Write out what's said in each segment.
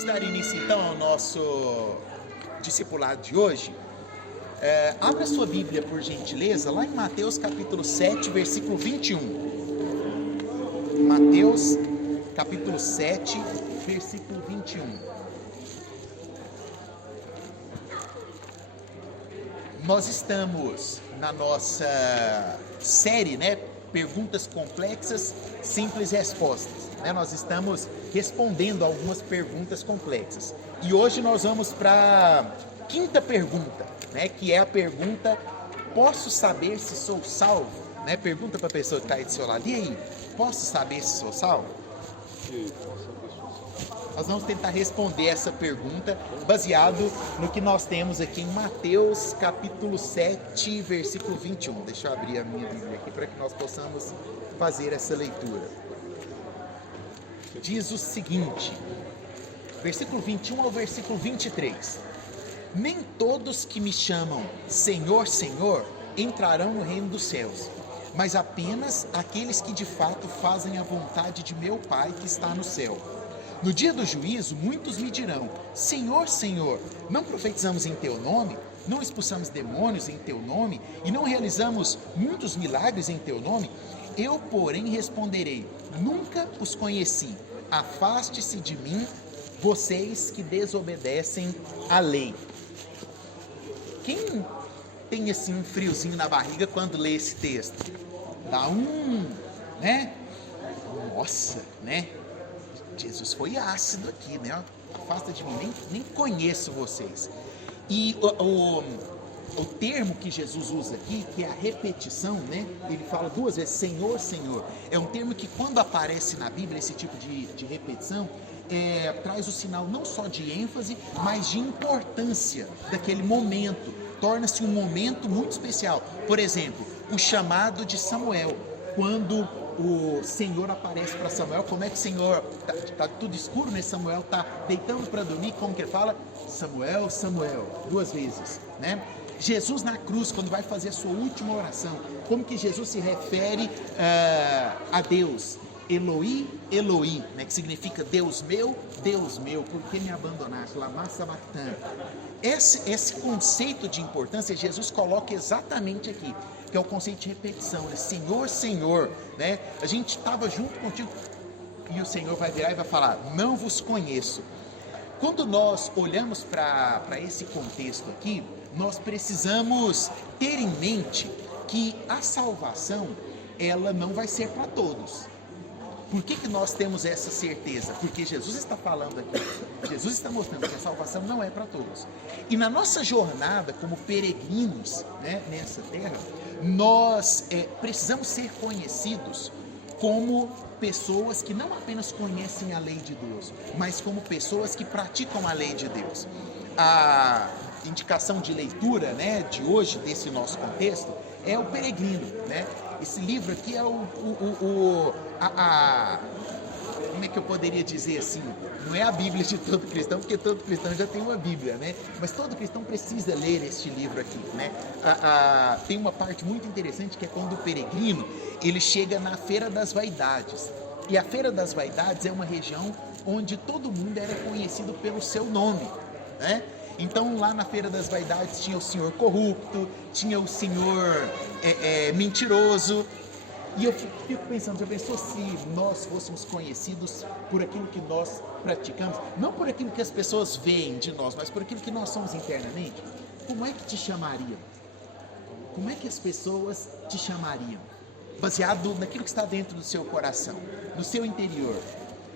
Vamos dar início então ao nosso discipulado de hoje. Abra sua Bíblia, por gentileza, lá em Mateus capítulo 7, versículo 21. Mateus capítulo 7, versículo 21. Nós estamos na nossa série, Perguntas complexas, simples respostas. Nós estamos respondendo algumas perguntas complexas. E hoje nós vamos para a quinta pergunta, que é a pergunta: posso saber se sou salvo? Pergunta para a pessoa que está aí do seu lado: e aí, posso saber se sou salvo? Nós vamos tentar responder essa pergunta baseado no que nós temos aqui em Mateus capítulo 7, versículo 21. Deixa eu abrir a minha Bíblia aqui para que nós possamos fazer essa leitura. Diz o seguinte, versículo 21 ao versículo 23. Nem todos que me chamam Senhor, Senhor entrarão no reino dos céus, mas apenas aqueles que de fato fazem a vontade de meu Pai que está no céu. No dia do juízo, muitos me dirão: Senhor, Senhor, não profetizamos em teu nome? Não expulsamos demônios em teu nome? E não realizamos muitos milagres em teu nome? Eu, porém, responderei: nunca os conheci. Afaste-se de mim, vocês que desobedecem à lei. Quem tem assim um friozinho na barriga quando lê esse texto? Dá Nossa, Jesus foi ácido aqui, Afasta de mim, nem conheço vocês. E o termo que Jesus usa aqui, que é a repetição, ele fala duas vezes, Senhor, Senhor. É um termo que quando aparece na Bíblia, esse tipo de repetição, traz o sinal não só de ênfase, mas de importância daquele momento. Torna-se um momento muito especial. Por exemplo, o chamado de Samuel, quando o Senhor aparece para Samuel. Como é que o Senhor, tá tudo escuro, Samuel está deitando para dormir, como que ele fala? Samuel, Samuel, duas vezes, Jesus na cruz, quando vai fazer a sua última oração, como que Jesus se refere a Deus? Eloi, Eloi, que significa Deus meu, por que me abandonaste? Lama sabachthani. Esse conceito de importância Jesus coloca exatamente aqui, que é o conceito de repetição, Senhor, Senhor, a gente estava junto contigo, e o Senhor vai virar e vai falar: não vos conheço. Quando nós olhamos para esse contexto aqui, nós precisamos ter em mente que a salvação, ela não vai ser para todos. Por que nós temos essa certeza? Porque Jesus está falando aqui, Jesus está mostrando que a salvação não é para todos. E na nossa jornada como peregrinos, nessa terra, nós precisamos ser conhecidos como pessoas que não apenas conhecem a lei de Deus, mas como pessoas que praticam a lei de Deus. A indicação de leitura, de hoje, desse nosso contexto, é o Peregrino, Esse livro aqui é como é que eu poderia dizer assim? Não é a Bíblia de todo cristão, porque todo cristão já tem uma Bíblia, Mas todo cristão precisa ler este livro aqui, Tem uma parte muito interessante que é quando o peregrino, ele chega na Feira das Vaidades. E a Feira das Vaidades é uma região onde todo mundo era conhecido pelo seu nome, Então lá na Feira das Vaidades tinha o senhor corrupto, tinha o senhor mentiroso. E eu fico pensando, já pensou se nós fôssemos conhecidos por aquilo que nós praticamos? Não por aquilo que as pessoas veem de nós, mas por aquilo que nós somos internamente? Como é que te chamariam? Como é que as pessoas te chamariam? Baseado naquilo que está dentro do seu coração, no seu interior.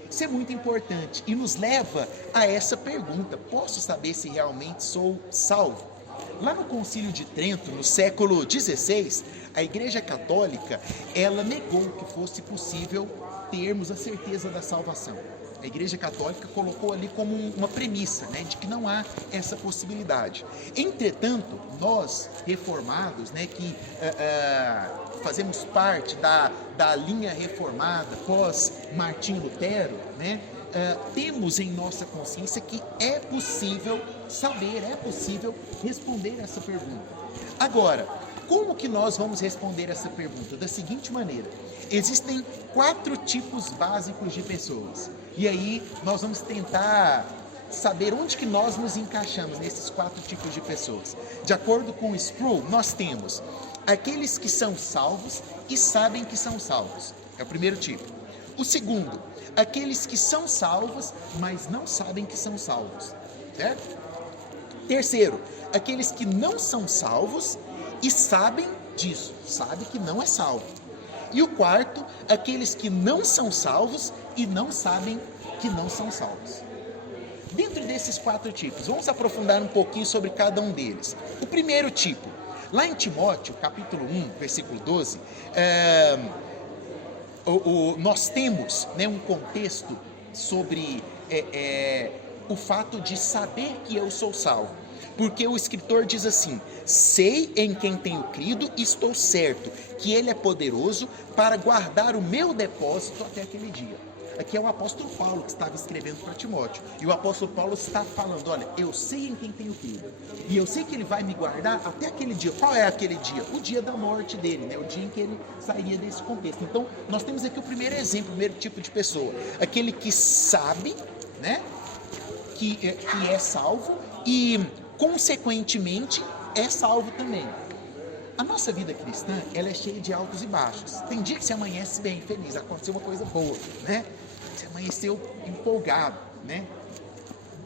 Isso é muito importante e nos leva a essa pergunta: posso saber se realmente sou salvo? Lá no Concílio de Trento, no século XVI, a Igreja Católica, ela negou que fosse possível termos a certeza da salvação. A Igreja Católica colocou ali como uma premissa, de que não há essa possibilidade. Entretanto, nós, reformados, que fazemos parte da linha reformada pós Martim Lutero, temos em nossa consciência que é possível saber, é possível responder essa pergunta. Agora, como que nós vamos responder essa pergunta? Da seguinte maneira: existem 4 tipos básicos de pessoas. E aí nós vamos tentar saber onde que nós nos encaixamos nesses 4 tipos de pessoas. De acordo com o Sproul, nós temos aqueles que são salvos e sabem que são salvos. É o primeiro tipo. O segundo, aqueles que são salvos, mas não sabem que são salvos. Certo? Terceiro, aqueles que não são salvos e sabem disso, sabem que não é salvo. E o quarto, aqueles que não são salvos e não sabem que não são salvos. Dentro desses 4 tipos, vamos aprofundar um pouquinho sobre cada um deles. O primeiro tipo, lá em Timóteo, capítulo 1, versículo 12, nós temos, né, um contexto sobre o fato de saber que eu sou salvo. Porque o escritor diz assim: sei em quem tenho crido e estou certo que ele é poderoso para guardar o meu depósito até aquele dia. Aqui é o apóstolo Paulo que estava escrevendo para Timóteo. E o apóstolo Paulo está falando: olha, eu sei em quem tenho crido. E eu sei que ele vai me guardar até aquele dia. Qual é aquele dia? O dia da morte dele, né? O dia em que ele sairia desse contexto. Então, nós temos aqui o primeiro exemplo, o primeiro tipo de pessoa. Aquele que sabe, né? Que é salvo e, consequentemente, é salvo também. A nossa vida cristã, ela é cheia de altos e baixos. Tem dia que você amanhece bem, feliz, aconteceu uma coisa boa, né? Você amanheceu empolgado, né?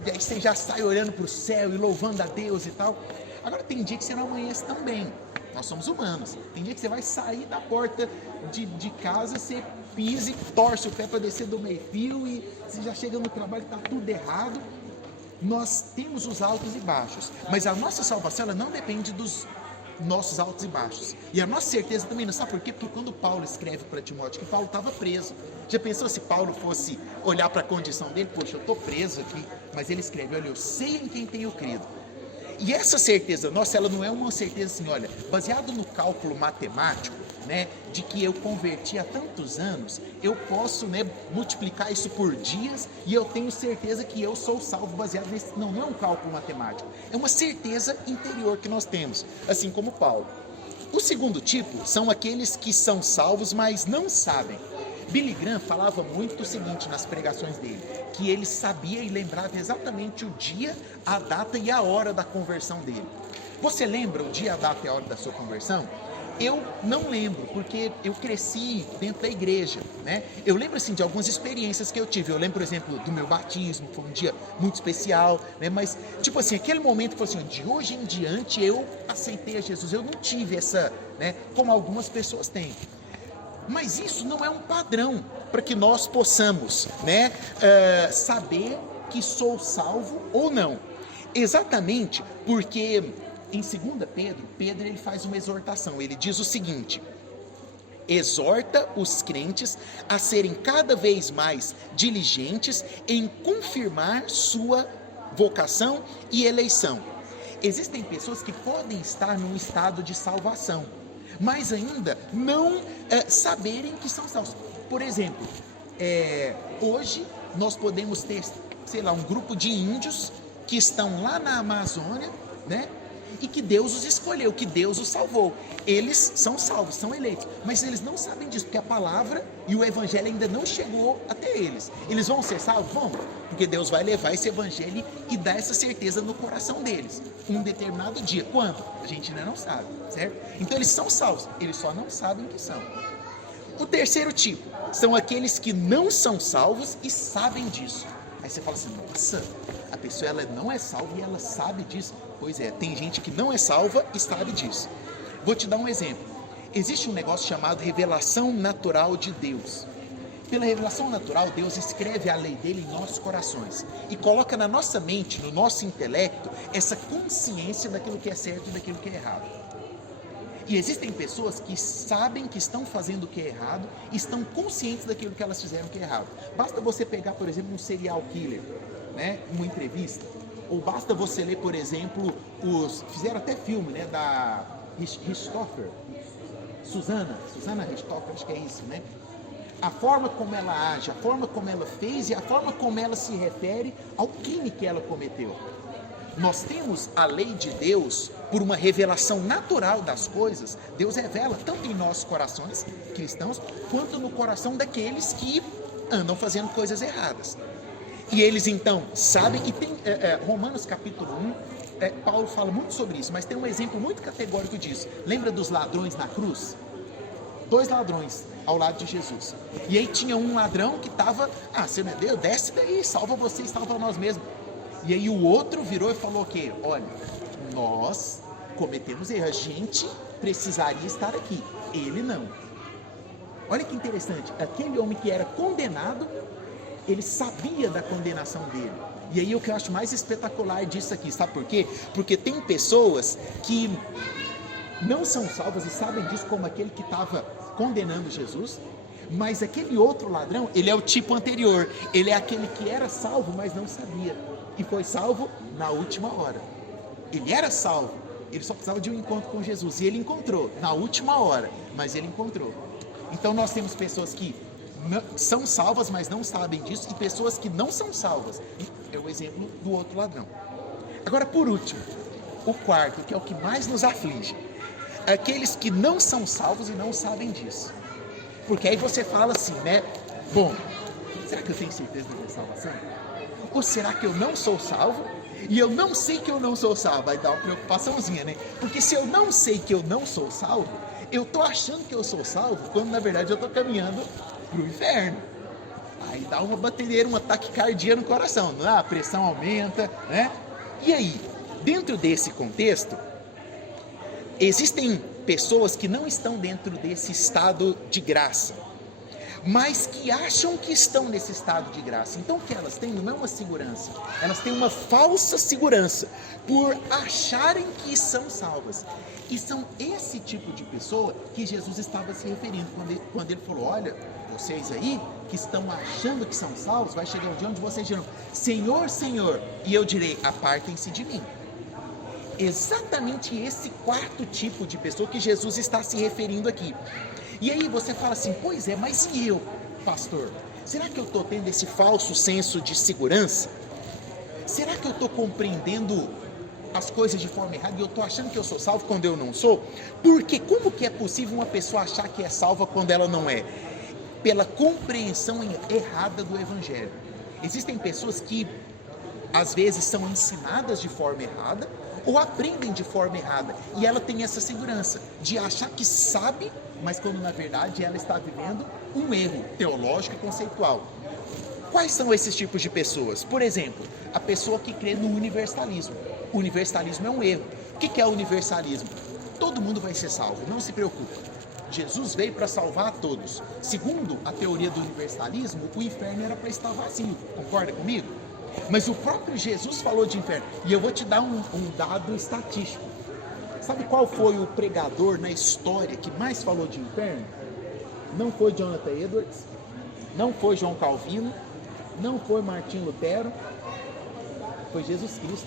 E aí você já sai olhando para o céu e louvando a Deus e tal. Agora tem dia que você não amanhece tão bem. Nós somos humanos. Tem dia que você vai sair da porta de casa, você pisa e torce o pé para descer do meio-fio e você já chega no trabalho e está tudo errado. Nós temos os altos e baixos, mas a nossa salvação, ela não depende dos nossos altos e baixos. E a nossa certeza também não, sabe por quê? Porque quando Paulo escreve para Timóteo que Paulo estava preso, já pensou se Paulo fosse olhar para a condição dele? Poxa, eu estou preso aqui, mas ele escreve: olha, eu sei em quem tenho crido. E essa certeza nossa, ela não é uma certeza assim, olha, baseado no cálculo matemático, né, de que eu converti há tantos anos, eu posso, né, multiplicar isso por dias e eu tenho certeza que eu sou salvo baseado nesse. Não, não é um cálculo matemático, é uma certeza interior que nós temos, assim como Paulo. O segundo tipo são aqueles que são salvos, mas não sabem. Billy Graham falava muito o seguinte nas pregações dele, que ele sabia e lembrava exatamente o dia, a data e a hora da conversão dele. Você lembra o dia, a data e a hora da sua conversão? Eu não lembro, porque eu cresci dentro da igreja, né? Eu lembro, assim, de algumas experiências que eu tive. Eu lembro, por exemplo, do meu batismo, que foi um dia muito especial, né? Mas, tipo assim, aquele momento que foi assim, de hoje em diante eu aceitei a Jesus. Eu não tive essa, né? Como algumas pessoas têm. Mas isso não é um padrão para que nós possamos, né, saber que sou salvo ou não. Exatamente porque em 2 Pedro ele faz uma exortação. Ele diz o seguinte: exorta os crentes a serem cada vez mais diligentes em confirmar sua vocação e eleição. Existem pessoas que podem estar num estado de salvação, mas ainda não saberem que são salvos. Por exemplo, hoje nós podemos ter, sei lá, um grupo de índios que estão lá na Amazônia, né? E que Deus os escolheu, que Deus os salvou. Eles são salvos, são eleitos, mas eles não sabem disso, porque a palavra e o evangelho ainda não chegou até eles. Eles vão ser salvos? Vão, porque Deus vai levar esse evangelho e dar essa certeza no coração deles, um determinado dia. Quando? A gente ainda não sabe, certo? Então eles são salvos, eles só não sabem que são. O terceiro tipo são aqueles que não são salvos e sabem disso. Aí você fala assim: nossa, a pessoa ela não é salva e ela sabe disso. Pois é, tem gente que não é salva e sabe disso. Vou te dar um exemplo. Existe um negócio chamado revelação natural de Deus. Pela revelação natural, Deus escreve a lei dele em nossos corações e coloca na nossa mente, no nosso intelecto, essa consciência daquilo que é certo e daquilo que é errado. E existem pessoas que sabem que estão fazendo o que é errado e estão conscientes daquilo que elas fizeram que é errado. Basta você pegar, por exemplo, um serial killer, né, uma entrevista, ou basta você ler, por exemplo, fizeram até filme, né, da Richthofen, Susana Richthofen, acho que é isso, né? A forma como ela age, a forma como ela fez e a forma como ela se refere ao crime que ela cometeu. Nós temos a lei de Deus por uma revelação natural das coisas. Deus revela tanto em nossos corações cristãos, quanto no coração daqueles que andam fazendo coisas erradas. E eles então sabem, e tem Romanos capítulo 1, Paulo fala muito sobre isso, mas tem um exemplo muito categórico disso. Lembra dos ladrões na cruz? 2 ladrões ao lado de Jesus. E aí tinha um ladrão que estava, você não é Deus? Desce daí, salva você e salva nós mesmos. E aí o outro virou e falou o quê? Olha, nós cometemos erro, a gente precisaria estar aqui, ele não. Olha que interessante, aquele homem que era condenado, ele sabia da condenação dele. E aí o que eu acho mais espetacular disso aqui, sabe por quê? Porque tem pessoas que não são salvas e sabem disso, como aquele que estava condenando Jesus, mas aquele outro ladrão, ele é o tipo anterior, ele é aquele que era salvo, mas não sabia, e foi salvo na última hora. Ele era salvo, ele só precisava de um encontro com Jesus, e ele encontrou na última hora, mas ele encontrou. Então nós temos pessoas que são salvas, mas não sabem disso, e pessoas que não são salvas. É o exemplo do outro ladrão. Agora, por último, o quarto, que é o que mais nos aflige: aqueles que não são salvos e não sabem disso. Porque aí você fala assim, né? Bom, será que eu tenho certeza da minha salvação? Ou será que eu não sou salvo e eu não sei que eu não sou salvo? Vai dar uma preocupaçãozinha, né? Porque se eu não sei que eu não sou salvo, eu tô achando que eu sou salvo, quando na verdade eu tô caminhando pro inferno. Aí dá uma batedeira, uma taquicardia no coração, não é? A pressão aumenta, né? E aí, dentro desse contexto, existem pessoas que não estão dentro desse estado de graça, mas que acham que estão nesse estado de graça. Então o que elas têm não é uma segurança, elas têm uma falsa segurança por acharem que são salvas. E são esse tipo de pessoa que Jesus estava se referindo quando ele falou: olha, vocês aí que estão achando que são salvos, vai chegar um dia onde vocês dirão: Senhor, Senhor, e eu direi: apartem-se de mim. Exatamente esse quarto tipo de pessoa que Jesus está se referindo aqui. E aí você fala assim: pois é, mas e eu, pastor? Será que eu estou tendo esse falso senso de segurança? Será que eu estou compreendendo as coisas de forma errada e eu estou achando que eu sou salvo quando eu não sou? Porque como que é possível uma pessoa achar que é salva quando ela não é? Pela compreensão errada do Evangelho. Existem pessoas que às vezes são ensinadas de forma errada ou aprendem de forma errada, e ela tem essa segurança de achar que sabe, mas quando na verdade ela está vivendo um erro teológico e conceitual. Quais são esses tipos de pessoas? Por exemplo, a pessoa que crê no universalismo. O universalismo é um erro. O que é o universalismo? Todo mundo vai ser salvo, não se preocupe. Jesus veio para salvar a todos. Segundo a teoria do universalismo, o inferno era para estar vazio. Concorda comigo? Mas o próprio Jesus falou de inferno. E eu vou te dar um dado estatístico. Sabe qual foi o pregador na história que mais falou de inferno? Não foi Jonathan Edwards, não foi João Calvino, não foi Martim Lutero, foi Jesus Cristo.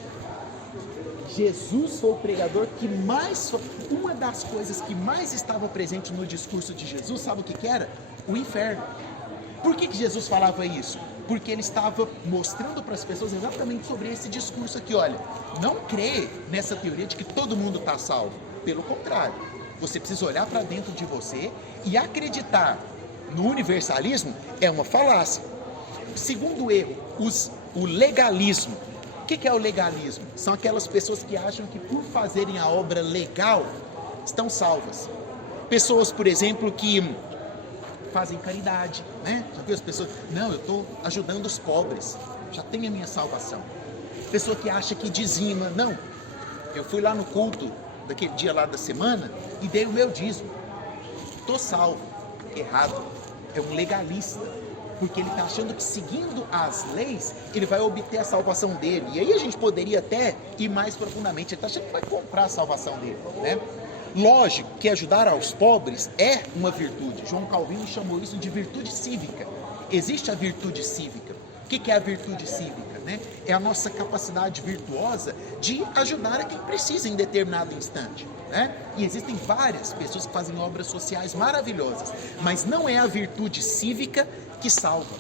Jesus foi o pregador que mais, uma das coisas que mais estava presente no discurso de Jesus, sabe o que era? O inferno. Por que Jesus falava isso? Porque ele estava mostrando para as pessoas exatamente sobre esse discurso aqui. Olha, não crê nessa teoria de que todo mundo está salvo. Pelo contrário, você precisa olhar para dentro de você e acreditar no universalismo é uma falácia. Segundo erro, o legalismo. O que é o legalismo? São aquelas pessoas que acham que por fazerem a obra legal estão salvas. Pessoas, por exemplo, que fazem caridade, né? Já viu as pessoas? Não, eu estou ajudando os pobres, já tenho a minha salvação. Pessoa que acha que dizima. Não, eu fui lá no culto daquele dia lá da semana e dei o meu dízimo, estou salvo. Errado, é um legalista, porque ele está achando que seguindo as leis ele vai obter a salvação dele. E aí a gente poderia até ir mais profundamente. Ele está achando que vai comprar a salvação dele, né? Lógico que ajudar aos pobres é uma virtude. João Calvino chamou isso de virtude cívica. Existe a virtude cívica. O que é a virtude cívica, né? É a nossa capacidade virtuosa de ajudar a quem precisa em determinado instante, né? E existem várias pessoas que fazem obras sociais maravilhosas, mas não é a virtude cívica que salva.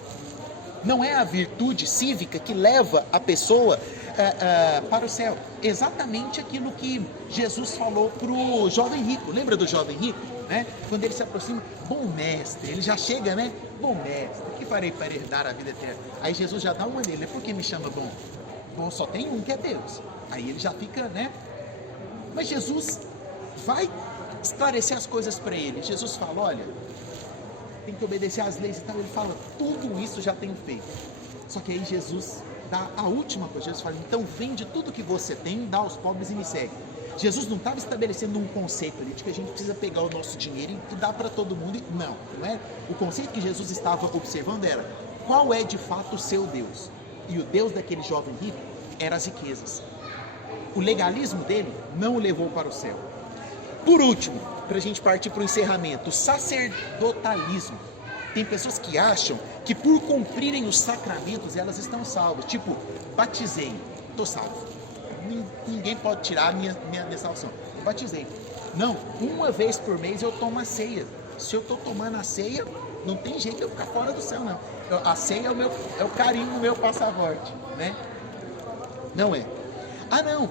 Não é a virtude cívica que leva a pessoa para o céu. Exatamente aquilo que Jesus falou para o jovem rico. Lembra do jovem rico? né? Quando ele se aproxima, bom mestre, ele já chega, né? Bom mestre, o que farei para herdar a vida eterna? Aí Jesus já dá uma nele, por que me chama bom? Bom, só tem um que é Deus. Aí ele já fica, né? Mas Jesus vai esclarecer as coisas para ele. Jesus fala, olha, tem que obedecer às leis e tal. Ele fala, tudo isso já tenho feito. Só que aí Jesus dá a última coisa. Jesus fala, então vende tudo que você tem, dá aos pobres e me segue. Jesus não estava estabelecendo um conceito ali de que a gente precisa pegar o nosso dinheiro e dar para todo mundo. Não, não é. O conceito que Jesus estava observando era, qual é de fato o seu Deus? E o Deus daquele jovem rico era as riquezas. O legalismo dele não o levou para o céu. Por último, para a gente partir para o encerramento, o sacerdotalismo. Tem pessoas que acham que por cumprirem os sacramentos elas estão salvas. Tipo, batizei, estou salvo. Ninguém pode tirar a minha salvação. Eu batizei. Não, uma vez por mês eu tomo a ceia. Se eu estou tomando a ceia, não tem jeito de eu ficar fora do céu, não. A ceia é o carinho no meu passaporte, né? Não é. Ah, não.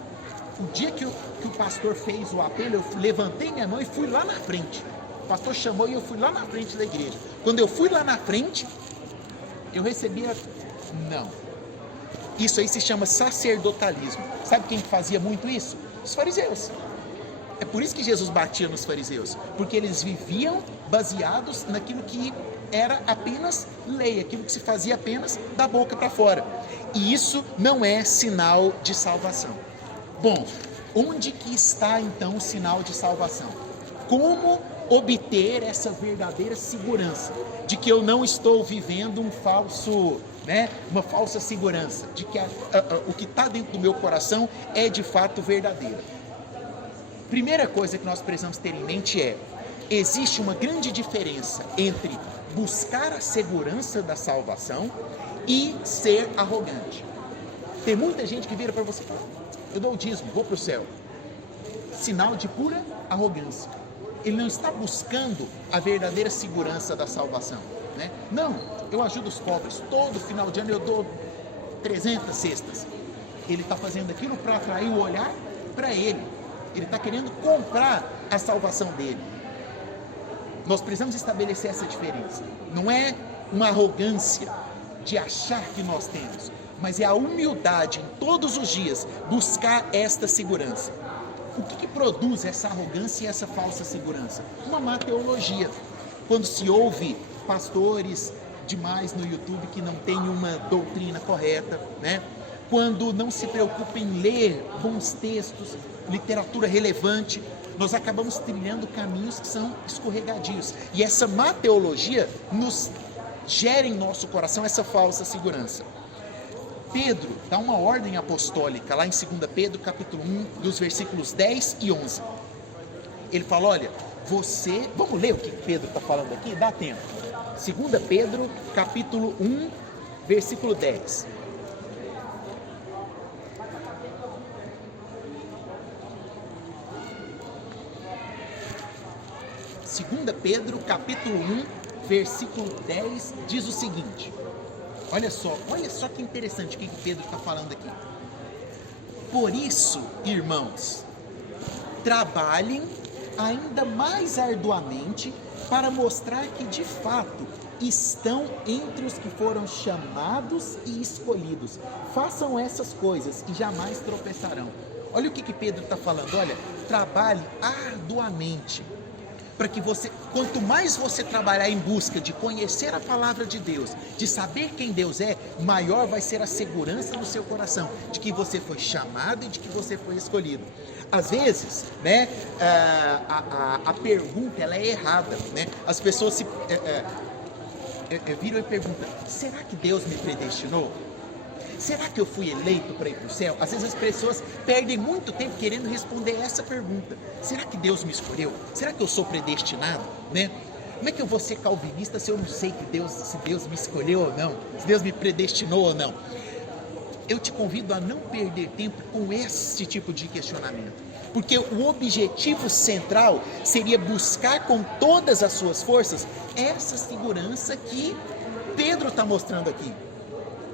O dia que o pastor fez o apelo, eu levantei minha mão e fui lá na frente. O pastor chamou e eu fui lá na frente da igreja. Quando eu fui lá na frente, eu recebia... Não. Isso aí se chama sacerdotalismo. Sabe quem fazia muito isso? Os fariseus. É por isso que Jesus batia nos fariseus. Porque eles viviam baseados naquilo que era apenas lei, aquilo que se fazia apenas da boca para fora. E isso não é sinal de salvação. Bom, onde que está então o sinal de salvação? Como obter essa verdadeira segurança de que eu não estou vivendo uma falsa segurança, de que o que está dentro do meu coração é de fato verdadeiro? Primeira coisa que nós precisamos ter em mente é, existe uma grande diferença entre buscar a segurança da salvação e ser arrogante. Tem muita gente que vira para você e fala, eu dou o dízimo, vou para o céu. Sinal de pura arrogância. Ele não está buscando a verdadeira segurança da salvação, né? Não, eu ajudo os pobres, todo final de ano eu dou 300 cestas. Ele está fazendo aquilo para atrair o olhar para ele. Ele está querendo comprar a salvação dele. Nós precisamos estabelecer essa diferença. Não é uma arrogância de achar que nós temos, mas é a humildade em todos os dias buscar esta segurança. O que produz essa arrogância e essa falsa segurança? Uma má teologia. Quando se ouve pastores demais no YouTube que não têm uma doutrina correta, né? Quando não se preocupa em ler bons textos, literatura relevante, nós acabamos trilhando caminhos que são escorregadios. E essa má teologia nos gera em nosso coração essa falsa segurança. Pedro dá uma ordem apostólica lá em 2 Pedro capítulo 1, dos versículos 10 e 11. Ele fala, olha, vamos ler o que Pedro está falando aqui? Dá tempo. 2 Pedro capítulo 1, versículo 10. Segunda Pedro capítulo 1, versículo 10 diz o seguinte. Olha só que interessante o que Pedro está falando aqui. Por isso, irmãos, trabalhem ainda mais arduamente para mostrar que de fato estão entre os que foram chamados e escolhidos. Façam essas coisas e jamais tropeçarão. Olha o que Pedro está falando, olha, trabalhe arduamente. Para que quanto mais você trabalhar em busca de conhecer a palavra de Deus, de saber quem Deus é, maior vai ser a segurança no seu coração, de que você foi chamado e de que você foi escolhido. Às vezes, né, a pergunta ela é errada, né? As pessoas viram e perguntam, será que Deus me predestinou? Será que eu fui eleito para ir para o céu? Às vezes as pessoas perdem muito tempo querendo responder essa pergunta. Será que Deus me escolheu? Será que eu sou predestinado? Né? Como é que eu vou ser calvinista se eu não sei se Deus me escolheu ou não? Se Deus me predestinou ou não? Eu te convido a não perder tempo com esse tipo de questionamento. Porque o objetivo central seria buscar com todas as suas forças essa segurança que Pedro está mostrando aqui.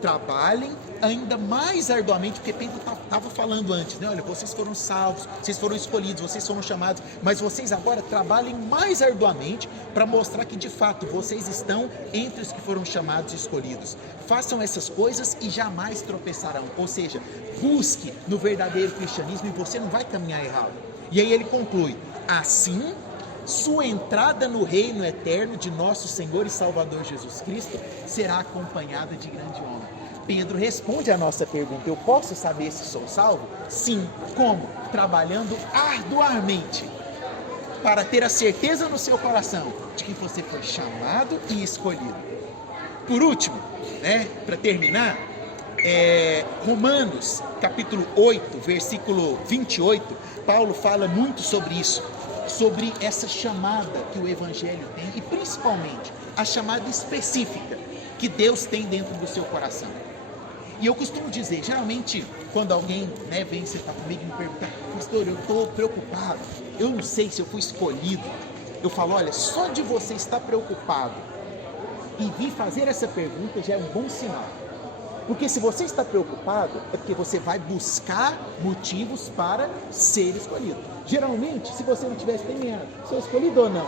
trabalhem ainda mais arduamente, porque Pedro estava falando antes, né? Olha, vocês foram salvos, vocês foram escolhidos, vocês foram chamados, mas vocês agora trabalhem mais arduamente para mostrar que de fato vocês estão entre os que foram chamados e escolhidos. Façam essas coisas e jamais tropeçarão, ou seja, busque no verdadeiro cristianismo e você não vai caminhar errado. E aí ele conclui: assim, sua entrada no reino eterno de nosso Senhor e Salvador Jesus Cristo será acompanhada de grande honra. Pedro responde à nossa pergunta: eu posso saber se sou salvo? Sim. Como? Trabalhando arduamente para ter a certeza no seu coração de que você foi chamado e escolhido. Por último, para terminar, Romanos capítulo 8, versículo 28, Paulo fala muito sobre isso, sobre essa chamada que o Evangelho tem e principalmente a chamada específica que Deus tem dentro do seu coração. E eu costumo dizer, geralmente quando alguém vem sentar comigo e me perguntar: pastor, eu estou preocupado, eu não sei se eu fui escolhido. Eu falo: olha, só de você estar preocupado e vir fazer essa pergunta já é um bom sinal. Porque se você está preocupado, é porque você vai buscar motivos para ser escolhido. Geralmente, se você não tivesse terminado, sou escolhido ou não?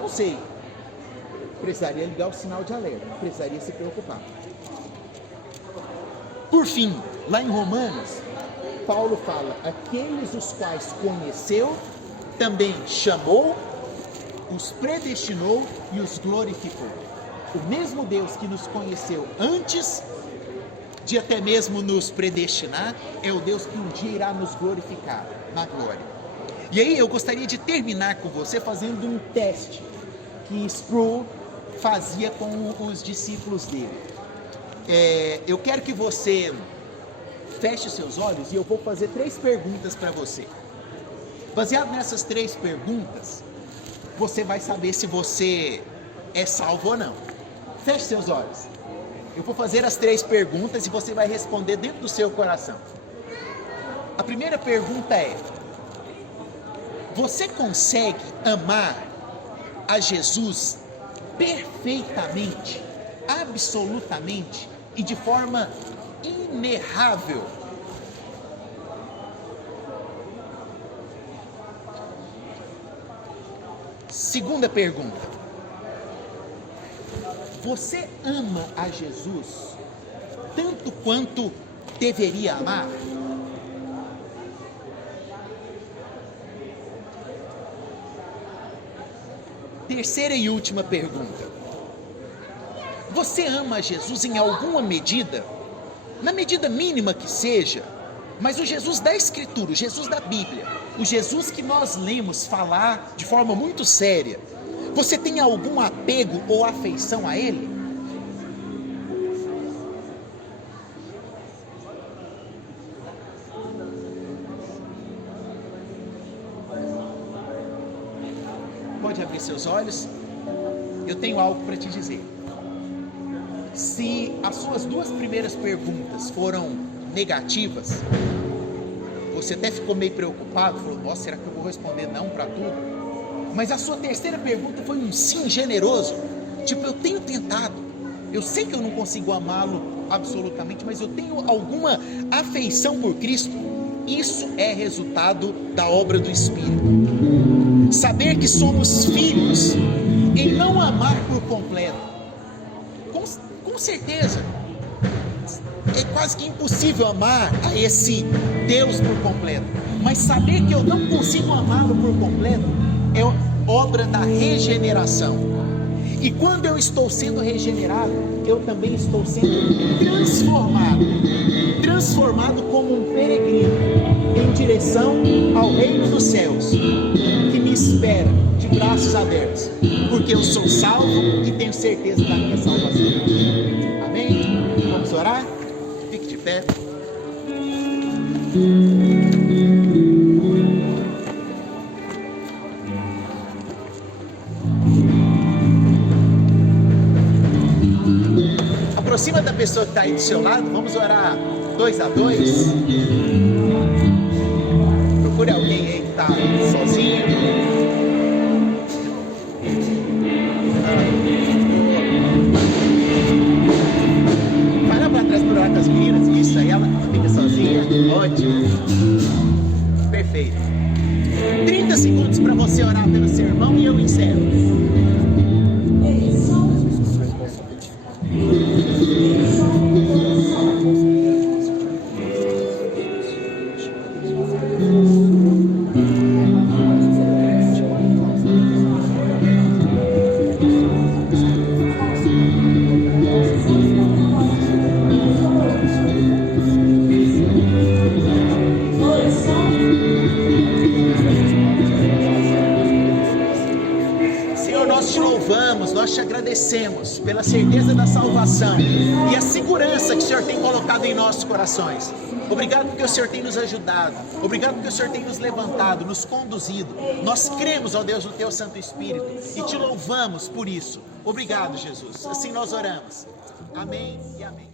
Não sei. Precisaria ligar o sinal de alerta, precisaria se preocupar. Por fim, lá em Romanos, Paulo fala: aqueles os quais conheceu, também chamou, os predestinou e os glorificou. O mesmo Deus que nos conheceu antes de até mesmo nos predestinar, é o Deus que um dia irá nos glorificar na glória. E aí eu gostaria de terminar com você fazendo um teste que Sproul fazia com os discípulos dele. Eu quero que você feche os seus olhos e eu vou fazer 3 perguntas para você. Baseado nessas 3 perguntas, você vai saber se você é salvo ou não. Feche seus olhos. Eu vou fazer as 3 perguntas e você vai responder dentro do seu coração. A primeira pergunta é: você consegue amar a Jesus perfeitamente, absolutamente e de forma inerrável? Segunda pergunta: você ama a Jesus tanto quanto deveria amar? Terceira e última pergunta: você ama a Jesus em alguma medida? Na medida mínima que seja, mas o Jesus da Escritura, o Jesus da Bíblia, o Jesus que nós lemos falar de forma muito séria, você tem algum apego ou afeição a Ele? Pode abrir seus olhos. Eu tenho algo para te dizer. Se as suas 2 primeiras perguntas foram negativas, você até ficou meio preocupado, falou: nossa, será que eu vou responder não para tudo? Mas a sua terceira pergunta foi um sim generoso, tipo: eu tenho tentado, eu sei que eu não consigo amá-lo absolutamente, mas eu tenho alguma afeição por Cristo. Isso é resultado da obra do Espírito. Saber que somos filhos e não amar por completo, com certeza é quase que impossível amar a esse Deus por completo, mas saber que eu não consigo amá-lo por completo é obra da regeneração. E quando eu estou sendo regenerado, eu também estou sendo transformado como um peregrino em direção ao reino dos céus, que me espera de braços abertos, porque eu sou salvo e tenho certeza da minha salvação. Amém? Vamos orar? Fique de pé. Aproxima da pessoa que está aí do seu lado. Vamos orar 2 a 2. Procure alguém aí que está sozinho. Vai lá para trás sozinha? Ótimo. Perfeito. 30 segundos para você orar pelo seu irmão e eu encerro. Nós te agradecemos pela certeza da salvação e a segurança que o Senhor tem colocado em nossos corações. Obrigado porque o Senhor tem nos ajudado. Obrigado porque o Senhor tem nos levantado, nos conduzido. Nós cremos, ó Deus, no Teu Santo Espírito e te louvamos por isso. Obrigado, Jesus. Assim nós oramos. Amém e amém.